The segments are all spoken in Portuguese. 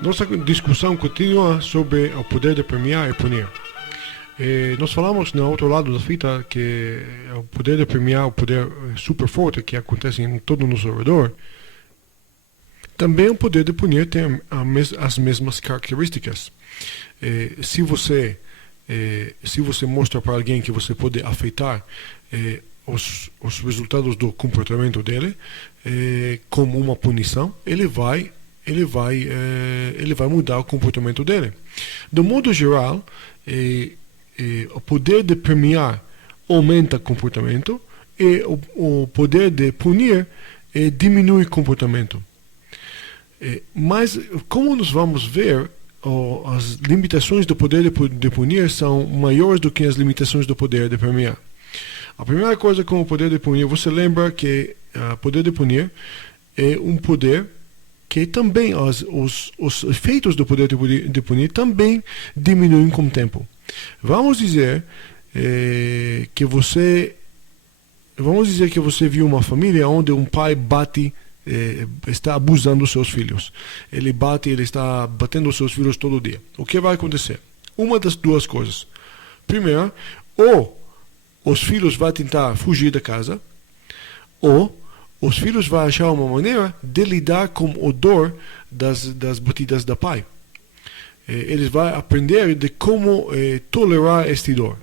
Nossa discussão continua sobre o poder de premiar e punir. Nós falamos no outro lado da fita que o poder de premiar, o poder super forte que acontece em todo o nosso redor, também o poder de punir tem as mesmas características. Se você mostra para alguém que você pode afetar os resultados do comportamento dele como uma punição, ele vai mudar o comportamento dele. Do modo geral, o poder de premiar aumenta o comportamento e o poder de punir diminui o comportamento. Mas, como nós vamos ver, as limitações do poder de punir são maiores do que as limitações do poder de premiar. A primeira coisa com o poder de punir, você lembra que o poder de punir é um poder que também os efeitos do poder de punir também diminuem com o tempo. Vamos dizer que você viu uma família onde um pai bate, está abusando dos seus filhos. Ele está batendo os seus filhos todo dia. O que vai acontecer? Uma das duas coisas. Primeiro, ou os filhos vão tentar fugir da casa, ou os filhos vão achar uma maneira de lidar com o dor das batidas do pai. Eles vão aprender de como tolerar este dor.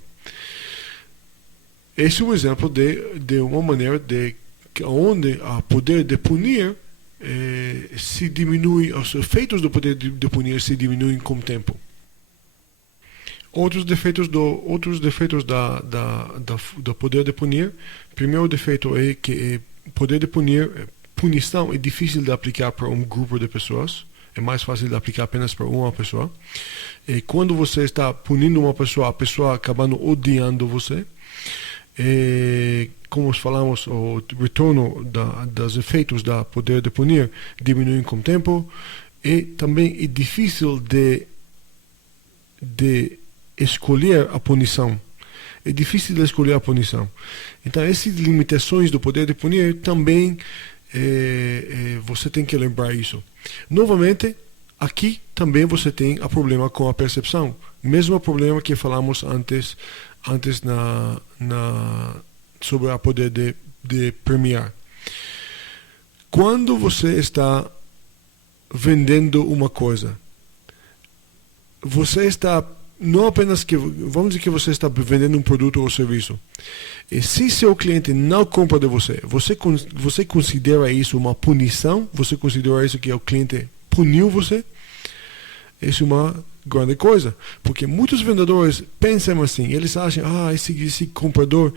Esse é um exemplo de uma maneira onde o poder de punir se diminui, os efeitos do poder de punir se diminuem com o tempo. Outros defeitos do poder de punir. Primeiro defeito é que poder de punição é difícil de aplicar para um grupo de pessoas. É mais fácil de aplicar apenas para uma pessoa. E quando você está punindo uma pessoa, a pessoa acabando odiando você. Como falamos, o retorno dos efeitos do poder de punir diminui com o tempo. E também é difícil de escolher a punição. É difícil de escolher a punição. Então, essas limitações do poder de punir também você tem que lembrar isso. Novamente, aqui também você tem o problema com a percepção. Mesmo problema que falamos antes sobre o poder de premiar. Quando você está vendendo uma coisa, você está não apenas vamos dizer que você está vendendo um produto ou serviço. E se seu cliente não compra de você, você considera isso uma punição? Você considera isso que o cliente puniu você? Isso é uma grande coisa. Porque muitos vendedores pensam assim, eles acham, esse comprador,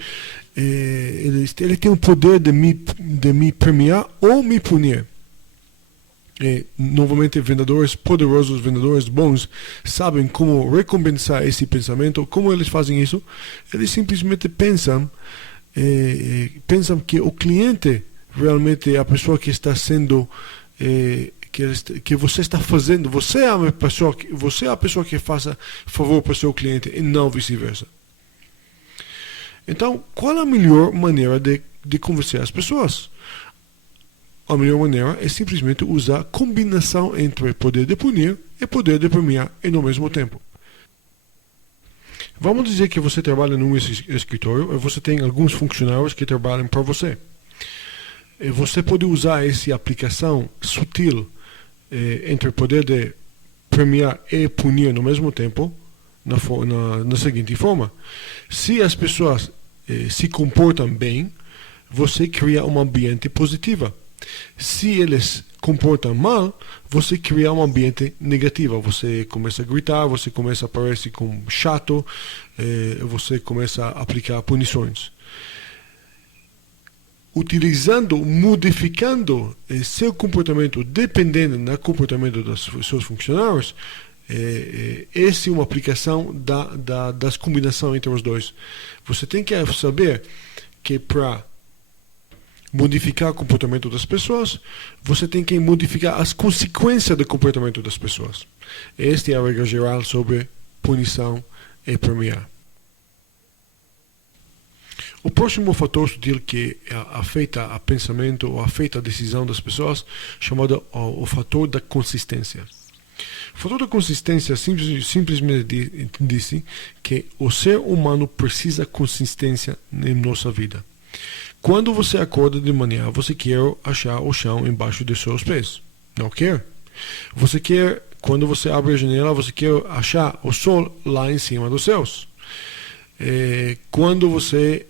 ele tem o poder de me premiar ou me punir. Novamente, vendedores poderosos, vendedores bons, sabem como recompensar esse pensamento. Como eles fazem isso? Eles simplesmente pensam que o cliente realmente é a pessoa que está sendo, que você está fazendo. Você é a pessoa que faça favor para o seu cliente e não vice-versa. Então, qual a melhor maneira de convencer as pessoas? A melhor maneira é simplesmente usar a combinação entre poder de punir e poder de premiar no mesmo tempo. Vamos dizer que você trabalha num escritório e você tem alguns funcionários que trabalham para você. E você pode usar essa aplicação sutil entre poder de premiar e punir no mesmo tempo na seguinte forma. Se as pessoas se comportam bem, você cria um ambiente positivo. Se eles comportam mal, você cria um ambiente negativo. Você começa a gritar, você começa a parecer como chato, você começa a aplicar punições. Modificando seu comportamento, dependendo do comportamento dos seus funcionários, essa é uma aplicação das combinações entre os dois. Você tem que saber que para modificar o comportamento das pessoas, você tem que modificar as consequências do comportamento das pessoas. Esta é a regra geral sobre punição e premiar. O próximo fator sutil que afeta o pensamento ou afeta a decisão das pessoas, chamado o fator da consistência. O fator da consistência simplesmente diz que o ser humano precisa de consistência em nossa vida. Quando você acorda de manhã, você quer achar o chão embaixo dos seus pés. Não quer? Você quer, quando você abre a janela, você quer achar o sol lá em cima dos céus. Quando você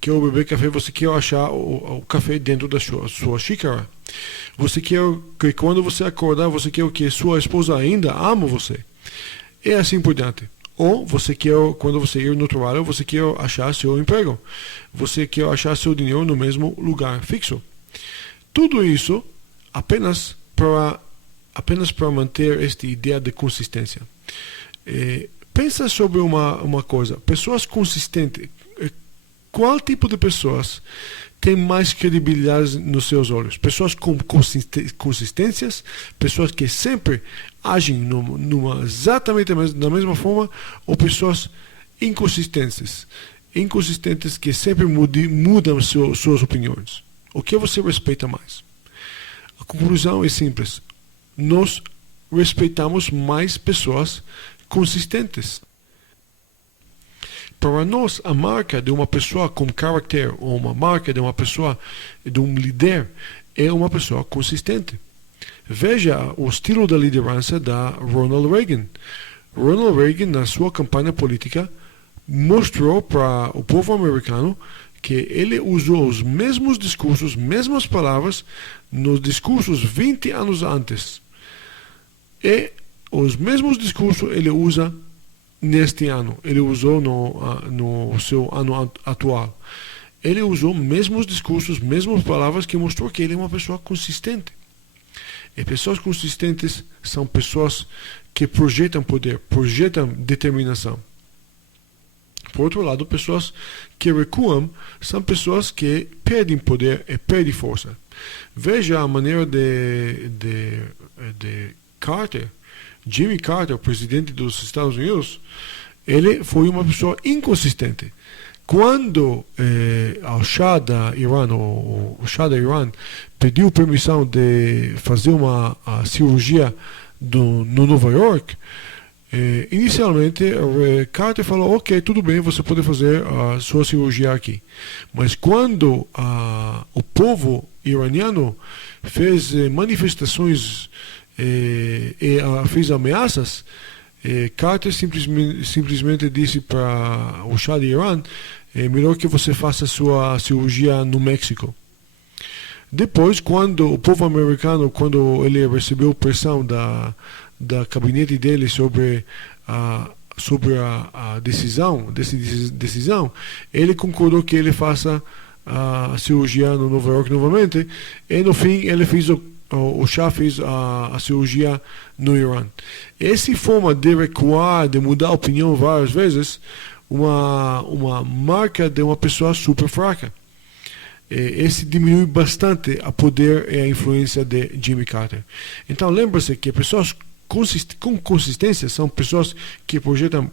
quer beber café, você quer achar o café dentro da sua xícara. Você quer que quando você acordar, você quer que sua esposa ainda ama você. E assim por diante. Ou você quer, quando você ir no trabalho, você quer achar seu emprego. Você quer achar seu dinheiro no mesmo lugar fixo. Tudo isso apenas para manter esta ideia de consistência. Pensa sobre uma coisa. Pessoas consistentes. Qual tipo de pessoas tem mais credibilidade nos seus olhos? Pessoas com consistências, pessoas que sempre agem exatamente da mesma forma, ou pessoas inconsistentes? Inconsistentes que sempre mudam suas opiniões. O que você respeita mais? A conclusão é simples. Nós respeitamos mais pessoas consistentes. Para nós, a marca de uma pessoa com caráter, ou uma marca de uma pessoa, de um líder, é uma pessoa consistente. Veja o estilo da liderança da Ronald Reagan. Ronald Reagan, na sua campanha política, mostrou para o povo americano que ele usou os mesmos discursos, mesmas palavras, nos discursos 20 anos antes. E os mesmos discursos ele usa neste ano. Ele usou no seu ano atual. Ele usou mesmos discursos, mesmas palavras, que mostrou que ele é uma pessoa consistente. E pessoas consistentes são pessoas que projetam poder, projetam determinação. Por outro lado, pessoas que recuam são pessoas que perdem poder e perdem força. Veja a maneira de Carter. Jimmy Carter, o presidente dos Estados Unidos, ele foi uma pessoa inconsistente. Quando o Shah da Irã pediu permissão de fazer uma cirurgia no Nova York, inicialmente Carter falou: ok, tudo bem, você pode fazer a sua cirurgia aqui. Mas quando o povo iraniano fez manifestações e fez ameaças, Carter simplesmente disse para o Shah de Irã: é melhor que você faça sua cirurgia no México. Depois, quando o povo americano, quando ele recebeu pressão da gabinete dele sobre a decisão, ele concordou que ele faça a cirurgia no Nova York novamente, e no fim ele fez o Shah fez a cirurgia no Irã. Essa forma de recuar, de mudar a opinião várias vezes, uma marca de uma pessoa super fraca. Esse diminui bastante o poder e a influência de Jimmy Carter. Então lembre-se que pessoas com consistência são pessoas que projetam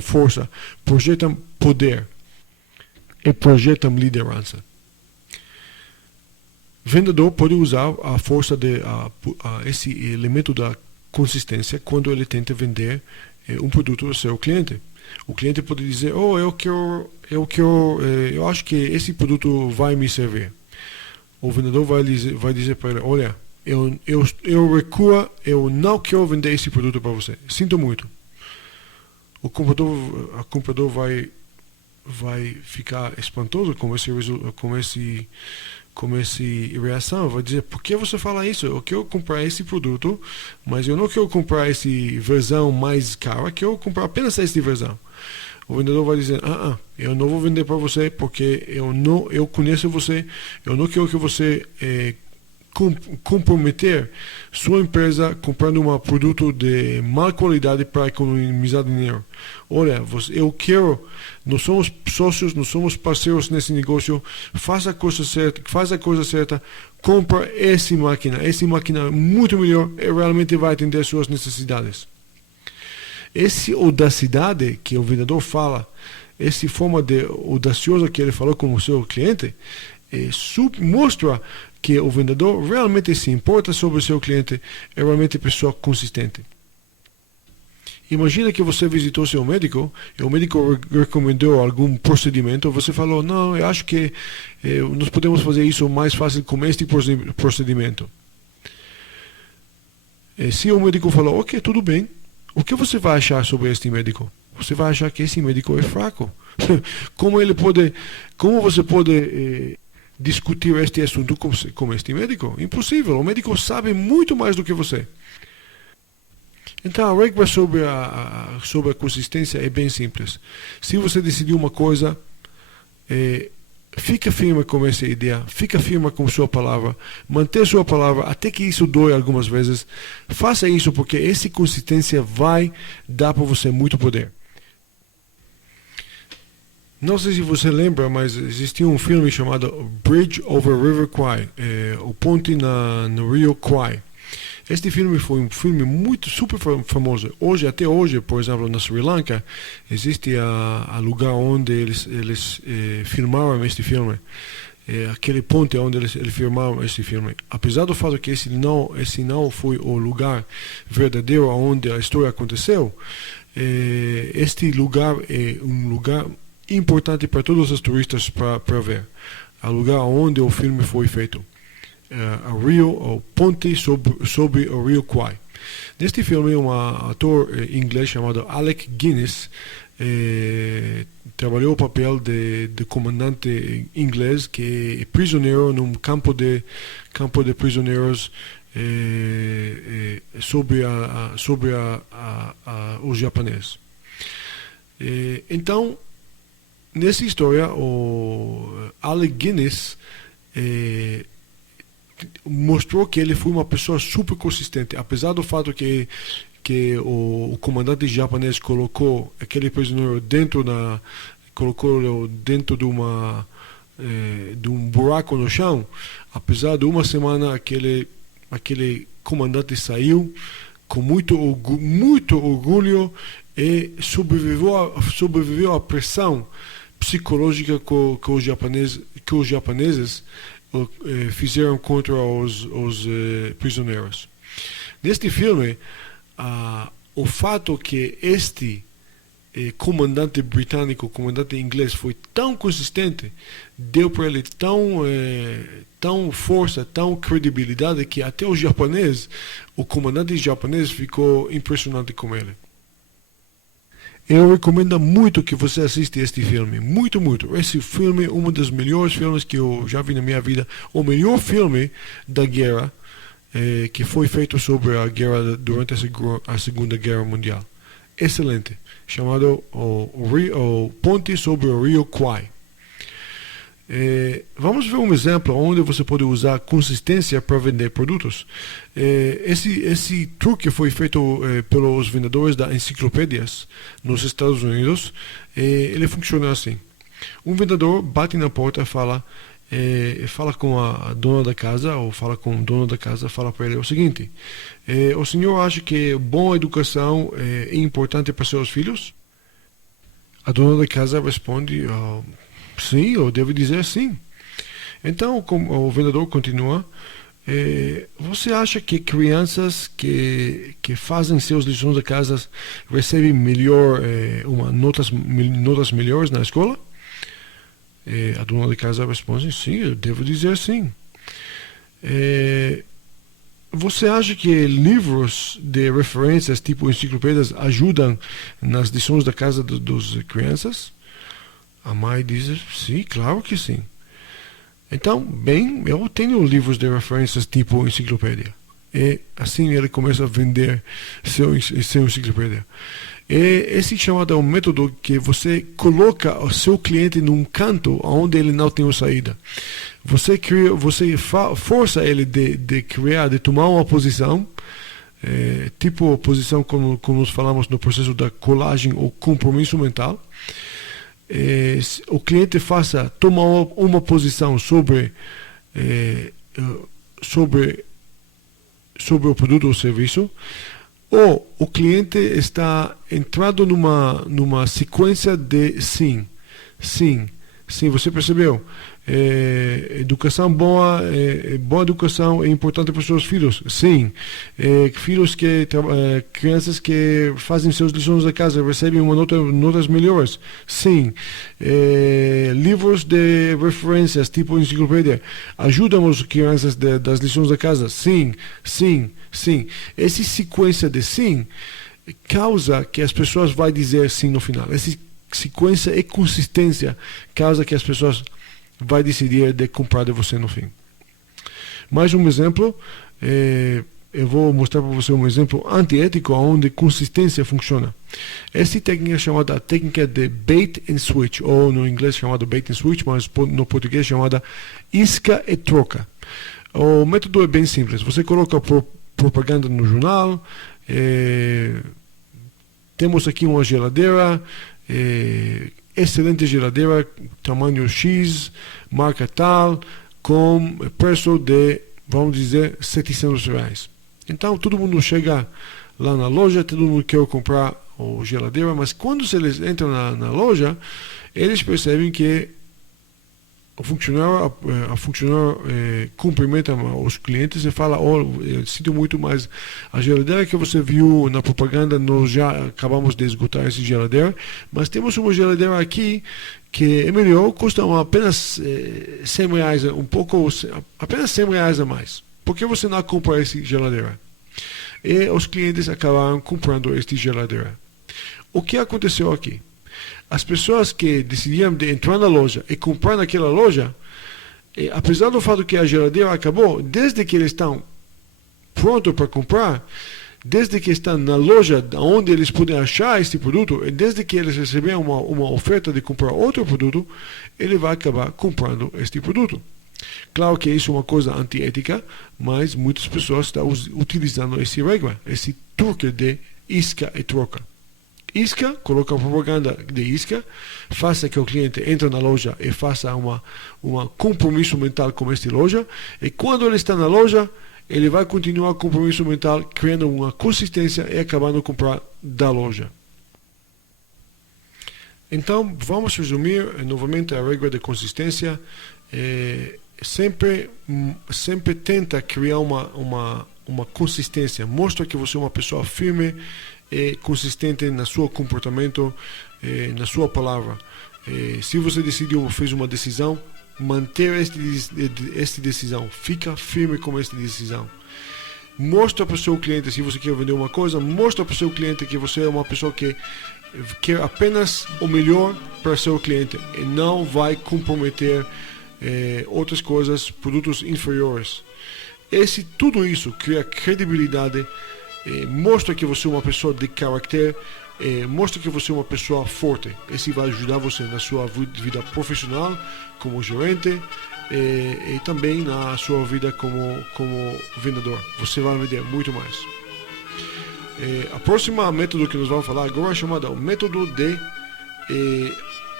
força, projetam poder e projetam liderança. Vendedor pode usar a força esse elemento da consistência quando ele tenta vender um produto ao seu cliente. O cliente pode dizer: eu acho que esse produto vai me servir. O vendedor vai dizer para ele: olha, eu recuo, eu não quero vender esse produto para você. Sinto muito. O comprador vai ficar espantoso com essa reação. Vai dizer: por que você fala isso? Eu quero comprar esse produto, mas eu não quero comprar essa versão mais cara, eu quero comprar apenas essa versão. O vendedor vai dizer: eu não vou vender para você porque eu conheço você, eu não quero que você comprometer sua empresa comprando um produto de má qualidade para economizar dinheiro. Olha, nós somos sócios, nós somos parceiros nesse negócio, faz a coisa certa, compra essa máquina é muito melhor e realmente vai atender suas necessidades. Essa audacidade que o vendedor fala, essa forma de audaciosa que ele falou com o seu cliente, mostra que o vendedor realmente se importa sobre o seu cliente, é realmente pessoa consistente. Imagina que você visitou seu médico e o médico recomendou algum procedimento, você falou, não, eu acho que nós podemos fazer isso mais fácil com este procedimento. Se o médico falou, ok, tudo bem, o que você vai achar sobre este médico? Você vai achar que esse médico é fraco. Como você pode discutir este assunto com este médico? Impossível, o médico sabe muito mais do que você. Então a regra sobre a consistência é bem simples. Se você decidiu uma coisa, fica firme com essa ideia, fica firme com sua palavra, mantenha sua palavra até que isso doe algumas vezes. Faça isso porque essa consistência vai dar para você muito poder. Não sei se você lembra, mas existia um filme chamado Bridge over River Kwai, o ponte no Rio Kwai. Este filme foi um filme super famoso. Até hoje, por exemplo, na Sri Lanka, existe a lugar onde eles filmaram este filme. Aquele ponte onde eles filmaram este filme. Apesar do fato que esse não foi o lugar verdadeiro onde a história aconteceu, este lugar é um lugar importante para todos os turistas para ver. O lugar onde o filme foi feito. O ponte sobre o Rio Kwai. Neste filme, um ator inglês chamado Alec Guinness trabalhou o papel de comandante inglês que é prisioneiro num campo de prisioneiros sobre os japoneses. Então, nessa história, o Alec Guinness mostrou que ele foi uma pessoa super consistente, apesar do fato que o comandante japonês colocou aquele prisioneiro dentro de um buraco no chão. Apesar de uma semana aquele comandante saiu com muito orgulho e sobreviveu à pressão psicológica que os japoneses fizeram contra os prisioneiros. Neste filme, o fato que este comandante britânico, comandante inglês, foi tão consistente, deu para ele tão força, tão credibilidade, que até o comandante japonês ficou impressionado com ele. Eu recomendo muito que você assista este filme, muito. Esse filme é um dos melhores filmes que eu já vi na minha vida, o melhor filme da guerra, que foi feito sobre a guerra durante a Segunda Guerra Mundial. Excelente, chamado o Ponte sobre o Rio Kwai. Vamos ver um exemplo onde você pode usar consistência para vender produtos. Esse truque foi feito pelos vendedores das enciclopédias nos Estados Unidos. Ele funciona assim: um vendedor bate na porta e fala com a dona da casa, ou fala com o dono da casa, fala para ele o seguinte: o senhor acha que boa educação é importante para seus filhos? A dona da casa responde: sim, eu devo dizer sim. Então, o vendedor continua: você acha que crianças que fazem suas lições de casa recebem notas melhores na escola? A dona de casa responde: sim, eu devo dizer sim. Você acha que livros de referências, tipo enciclopédias, ajudam nas lições da casa das crianças? A mãe diz: sim, claro que sim. Então, bem, eu tenho livros de referências tipo enciclopédia. E assim ele começa a vender seu enciclopédia. Esse chamado é um método que você coloca o seu cliente num canto onde ele não tem uma saída. força ele de tomar uma posição, tipo a posição como nós falamos no processo da colagem ou compromisso mental. O cliente toma uma posição sobre o produto ou serviço, ou o cliente está entrando numa sequência de sim, sim, sim, você percebeu? Educação boa, boa educação é importante para os seus filhos, sim. Crianças que fazem suas lições da casa recebem notas melhores, sim. Livros de referências, tipo enciclopédia, ajudam as crianças das lições da casa, sim, sim, sim. Essa sequência de sim causa que as pessoas vão dizer sim no final. Essa sequência e consistência causa que as pessoas vai decidir de comprar de você no fim. Mais um exemplo, eu vou mostrar para você um exemplo antiético onde consistência funciona. Essa técnica é chamada técnica de bait and switch, ou no inglês chamada bait and switch, mas no português chamada isca e troca. O método é bem simples. Você coloca propaganda no jornal, temos aqui uma geladeira, excelente geladeira, tamanho X, marca tal, com preço de, vamos dizer, R$700. Então, todo mundo chega lá na loja, todo mundo quer comprar a geladeira, mas quando eles entram na loja, eles percebem que a funcionária cumprimenta os clientes e fala: eu sinto muito, mas a geladeira que você viu na propaganda, nós já acabamos de esgotar essa geladeira, mas temos uma geladeira aqui que é melhor, custa apenas R$100, apenas R$100 a mais. Por que você não compra essa geladeira? E os clientes acabaram comprando esta geladeira. O que aconteceu aqui? As pessoas que decidiram de entrar na loja e comprar naquela loja, apesar do fato que a geladeira acabou, desde que eles estão prontos para comprar, desde que estão na loja onde eles podem achar este produto, e desde que eles receberam uma oferta de comprar outro produto, ele vai acabar comprando este produto. Claro que isso é uma coisa antiética, mas muitas pessoas estão utilizando essa regra, esse truque de isca e troca. Isca, coloca propaganda de isca, faça que o cliente entre na loja e faça um compromisso mental com esta loja, e quando ele está na loja, ele vai continuar compromisso mental, criando uma consistência e acabando de comprar da loja. Então, vamos resumir novamente a regra de consistência. Sempre tenta criar uma consistência, mostra que você é uma pessoa firme e consistente no seu comportamento, na sua palavra. Se você fez uma decisão, manter esta decisão, fica firme com esta decisão. Mostra para o seu cliente, se você quer vender uma coisa, mostra para o seu cliente que você é uma pessoa que quer apenas o melhor para o seu cliente e não vai comprometer outras coisas, produtos inferiores. Tudo isso cria credibilidade, mostra que você é uma pessoa de caráter, mostra que você é uma pessoa forte. Esse vai ajudar você na sua vida profissional como gerente e também na sua vida como vendedor. Você vai vender muito mais. A próxima método que nós vamos falar agora é chamada o método de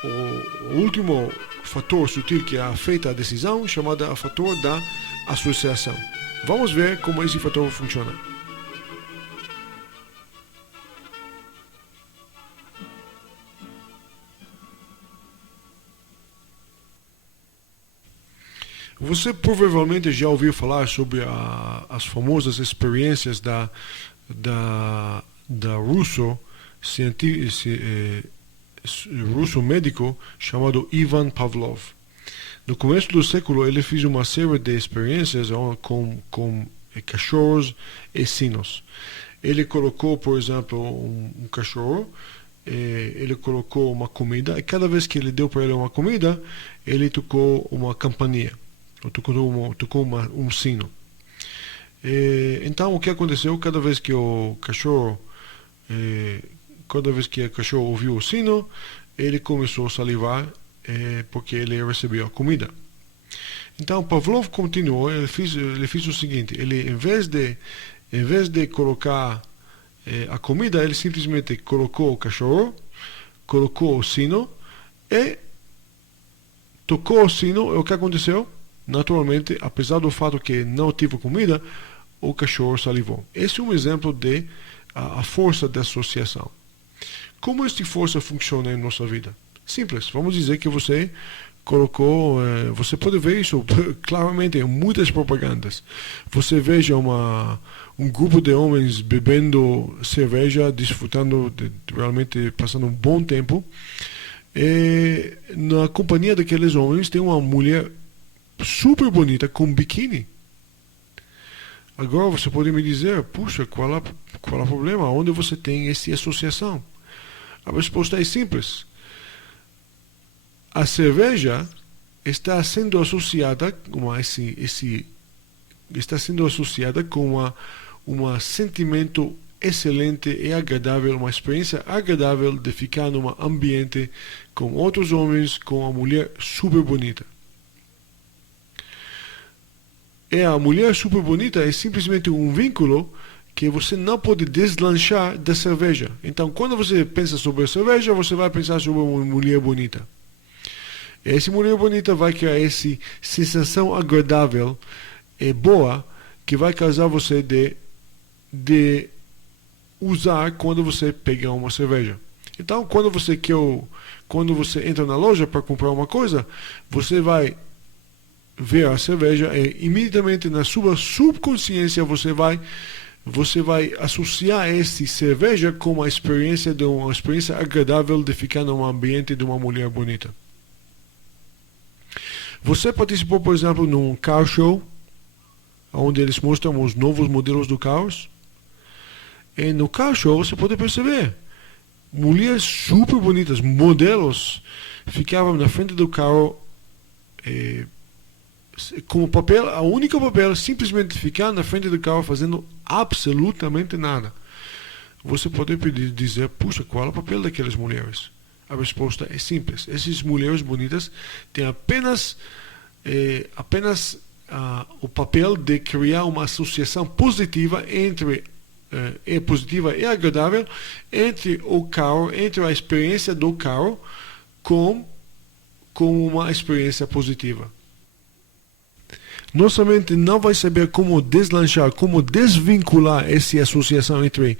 o último fator sutil que afeta a decisão, chamada o fator da associação. Vamos ver como esse fator funciona. Você provavelmente já ouviu falar sobre as famosas experiências da russo médico chamado Ivan Pavlov. No começo do século, ele fez uma série de experiências com cachorros e sinos. Ele colocou, por exemplo, um cachorro, ele colocou uma comida, e cada vez que ele deu para ele uma comida, ele tocou uma campainha, ou tocou um sino. Então, o que aconteceu? Cada vez que o cachorro ouviu o sino, ele começou a salivar porque ele recebeu a comida. Então Pavlov continuou, ele fez o seguinte, ele em vez de colocar a comida, ele simplesmente colocou o cachorro, colocou o sino e tocou o sino, e o que aconteceu? Naturalmente, apesar do fato que não tive comida, o cachorro salivou. Esse é um exemplo de a força da associação. Como esta força funciona em nossa vida? Simples, vamos dizer que você colocou, você pode ver isso claramente em muitas propagandas. Você veja um grupo de homens bebendo cerveja, desfrutando, realmente passando um bom tempo, e na companhia daqueles homens tem uma mulher super bonita com biquíni. Agora você pode me dizer, puxa, qual é o problema? Onde você tem essa associação? A resposta é simples. A cerveja está sendo associada com um sentimento excelente e agradável, uma experiência agradável de ficar num ambiente com outros homens, com uma mulher super bonita. E a mulher super bonita é simplesmente um vínculo que você não pode deslanchar da cerveja. Então, quando você pensa sobre a cerveja, você vai pensar sobre uma mulher bonita. Essa mulher bonita vai criar essa sensação agradável e boa que vai causar você de usar quando você pegar uma cerveja. Então, quando você entra na loja para comprar uma coisa, você vai ver a cerveja e imediatamente na sua subconsciência você vai associar essa cerveja com uma experiência agradável de ficar num ambiente de uma mulher bonita. Você participou, por exemplo, num car show, onde eles mostram os novos modelos do carros. E no car show você pode perceber, mulheres super bonitas, modelos, ficavam na frente do carro com o papel, a única papel, simplesmente ficar na frente do carro fazendo absolutamente nada. Você pode dizer, puxa, qual é o papel daquelas mulheres? A resposta é simples. Essas mulheres bonitas têm apenas o papel de criar uma associação positiva positiva e agradável entre o carro, entre a experiência do carro com uma experiência positiva. Nossa mente não vai saber como deslanchar, como desvincular essa associação entre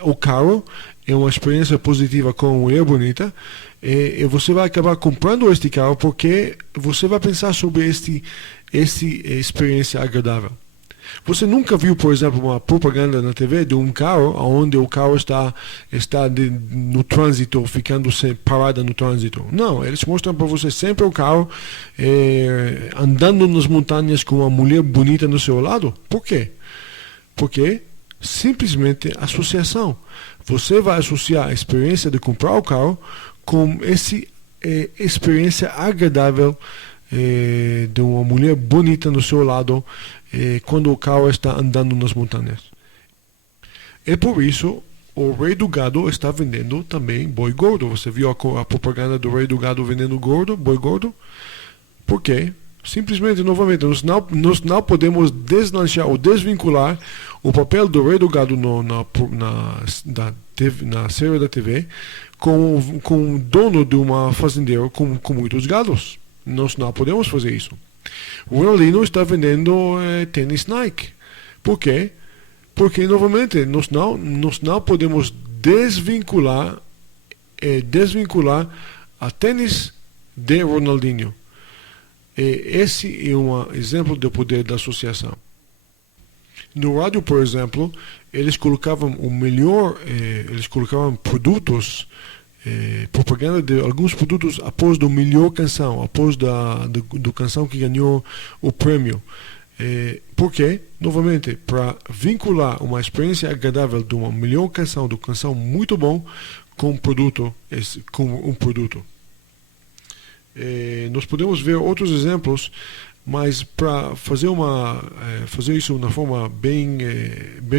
o carro e uma experiência positiva com uma mulher bonita, e você vai acabar comprando este carro porque você vai pensar sobre essa experiência agradável. Você nunca viu, por exemplo, uma propaganda na TV de um carro onde o carro está no trânsito, ficando parado no trânsito? Não, eles mostram para você sempre o carro andando nas montanhas com uma mulher bonita no seu lado. Por quê? Porque simplesmente associação. Você vai associar a experiência de comprar o carro com essa experiência agradável de uma mulher bonita no seu lado quando o carro está andando nas montanhas. É por isso o Rei do Gado está vendendo também boi gordo. Você viu a propaganda do Rei do Gado vendendo boi gordo? Por quê? Simplesmente, novamente, nós não podemos deslanchar ou desvincular o papel do Rei do Gado na série da TV com o dono de uma fazendeira com muitos gados. Nós não podemos fazer isso. O Ronaldinho está vendendo tênis Nike. Por quê? Porque, novamente, nós não podemos desvincular a tênis de Ronaldinho. Esse é um exemplo do poder da associação. No rádio, por exemplo, eles colocavam produtos, propaganda de alguns produtos após da melhor canção, após do canção que ganhou o prêmio. Por quê? Novamente, para vincular uma experiência agradável de uma melhor canção, de uma canção muito bom, com um produto. Nós podemos ver outros exemplos, mas para fazer isso de uma forma bem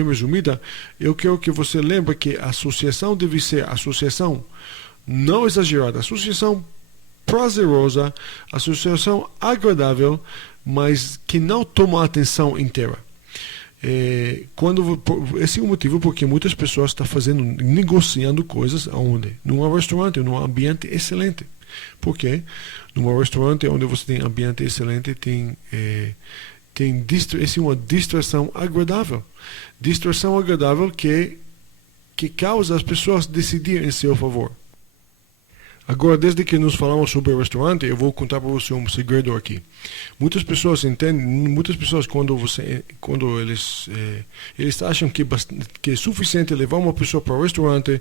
resumida, eu quero que você lembre que a associação deve ser associação não exagerada, associação prazerosa, associação agradável, mas que não toma a atenção inteira. Esse é o motivo porque muitas pessoas estão negociando coisas aonde? Num restaurante, num ambiente excelente. Por quê? Num restaurante onde você tem ambiente excelente, essa é uma distração agradável. Distração agradável que causa as pessoas decidirem em seu favor. Agora, desde que nos falamos sobre o restaurante, eu vou contar para você um segredo aqui. Muitas pessoas quando eles acham que é suficiente levar uma pessoa para o restaurante,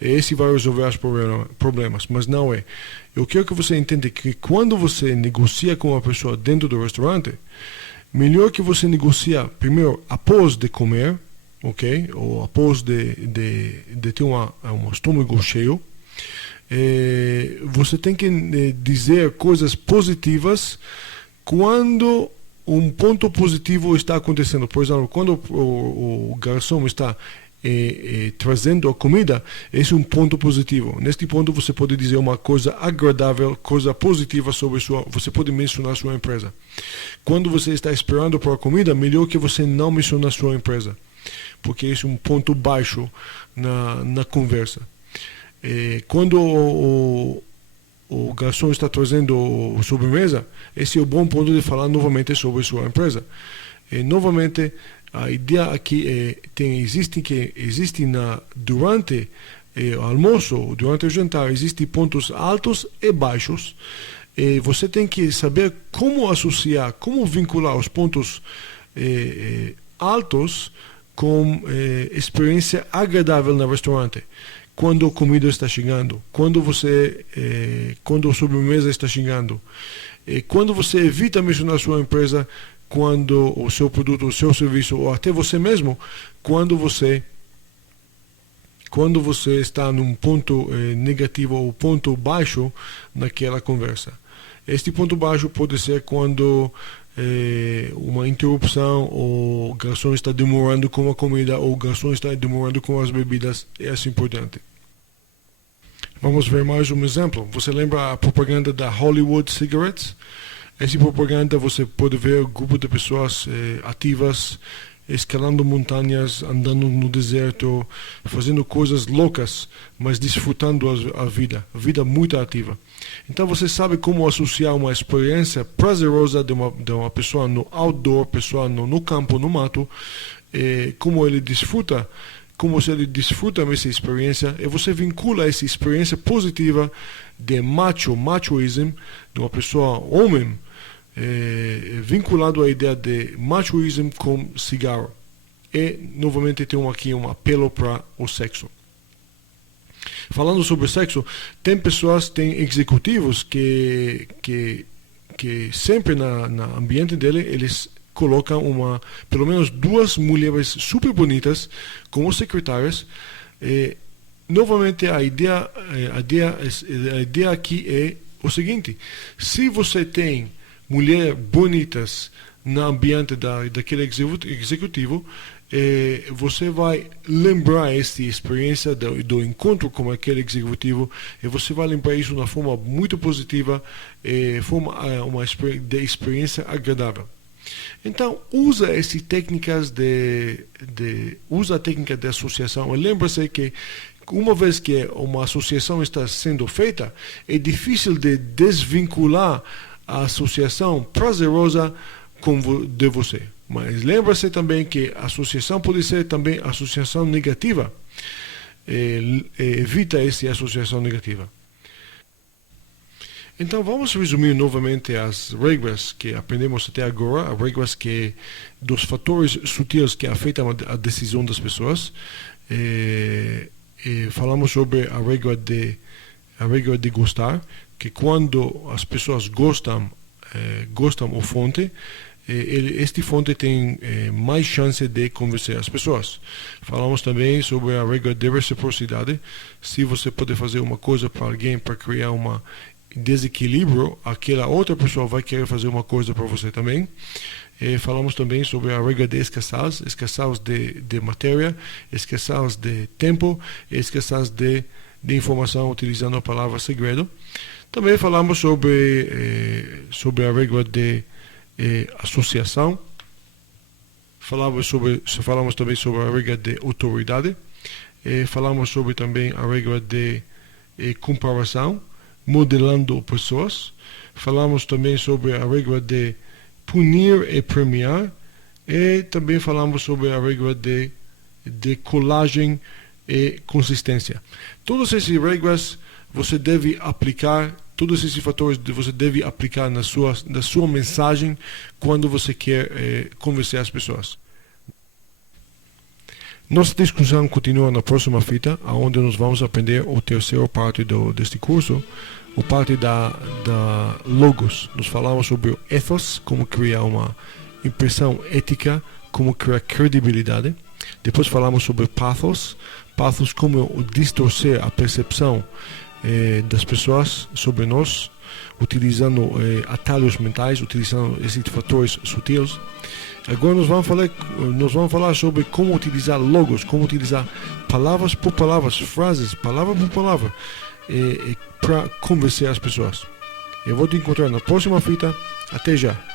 esse vai resolver os problemas, mas não é. Eu quero que você entenda que quando você negocia com uma pessoa dentro do restaurante, melhor que você negocia primeiro após de comer, ok? Ou após de ter um estômago cheio. Você tem que dizer coisas positivas quando um ponto positivo está acontecendo. Por exemplo, quando o garçom está trazendo a comida, esse é um ponto positivo. Neste ponto você pode dizer uma coisa agradável, coisa positiva sobre você pode mencionar sua empresa. Quando você está esperando por a comida, melhor que você não mencione sua empresa, porque esse é um ponto baixo na conversa. Quando o garçom está trazendo sobremesa, esse é o bom ponto de falar novamente sobre sua empresa. Novamente, a ideia aqui existe durante o almoço, durante o jantar, existem pontos altos e baixos. Você tem que saber como associar, como vincular os pontos altos com experiência agradável no restaurante. Quando a comida está chegando, quando a sobremesa está chegando, quando você evita mencionar sua empresa, quando o seu produto, o seu serviço, ou até você mesmo, quando você está num ponto negativo ou ponto baixo naquela conversa. Este ponto baixo pode ser quando uma interrupção, ou o garçom está demorando com a comida, ou o garçom está demorando com as bebidas, é assim por diante. Vamos ver mais um exemplo. Você lembra a propaganda da Hollywood Cigarettes? Essa propaganda você pode ver um grupo de pessoas ativas, escalando montanhas, andando no deserto, fazendo coisas loucas, mas desfrutando a vida muito ativa. Então você sabe como associar uma experiência prazerosa de uma pessoa no outdoor, pessoa no campo, no mato, como ele desfruta dessa experiência, e você vincula essa experiência positiva de machoism, de uma pessoa homem, vinculado à ideia de machoism com cigarro. E, novamente, tem aqui um apelo para o sexo. Falando sobre sexo, tem executivos que sempre no ambiente dele, eles colocam pelo menos 2 mulheres super bonitas como secretárias. Novamente, a ideia aqui é o seguinte: se você tem mulheres bonitas no ambiente daquele executivo, você vai lembrar essa experiência do encontro com aquele executivo, e você vai lembrar isso de uma forma muito positiva, uma experiência agradável. Então, usa essas técnicas usa a técnica de associação, e lembra-se que uma vez que uma associação está sendo feita, é difícil de desvincular a associação prazerosa de você. Mas lembra-se também que a associação pode ser também associação negativa. Evita essa associação negativa. Então vamos resumir novamente as regras que aprendemos até agora, as regras dos fatores sutis que afetam a decisão das pessoas. Falamos sobre a regra de gostar, que quando as pessoas gostam o fonte, este fonte tem mais chance de convencer as pessoas. Falamos também sobre a regra de reciprocidade. Se você pode fazer uma coisa para alguém para criar desequilíbrio, aquela outra pessoa vai querer fazer uma coisa para você também. Falamos também sobre a regra de escassez de matéria, escassez de tempo, escassez de informação, utilizando a palavra segredo. Também falamos sobre a regra de associação. Falamos também sobre a regra de autoridade. Falamos sobre também a regra de comparação, modelando pessoas. Falamos também sobre a regra de punir e premiar. E também falamos sobre a regra de colagem e consistência. Todas essas regras você deve aplicar, todos esses fatores você deve aplicar na sua mensagem quando você quer convencer as pessoas. Nossa discussão continua na próxima fita, onde nós vamos aprender o terceiro parte deste curso, a parte da logos. Nós falamos sobre o ethos, como criar uma impressão ética, como criar credibilidade. Depois falamos sobre pathos como o distorcer a percepção das pessoas sobre nós, utilizando atalhos mentais, utilizando esses fatores sutis. Agora nós vamos falar sobre como utilizar logos, como utilizar palavras por palavras, frases, palavra por palavra, para convencer as pessoas. Eu vou te encontrar na próxima fita. Até já!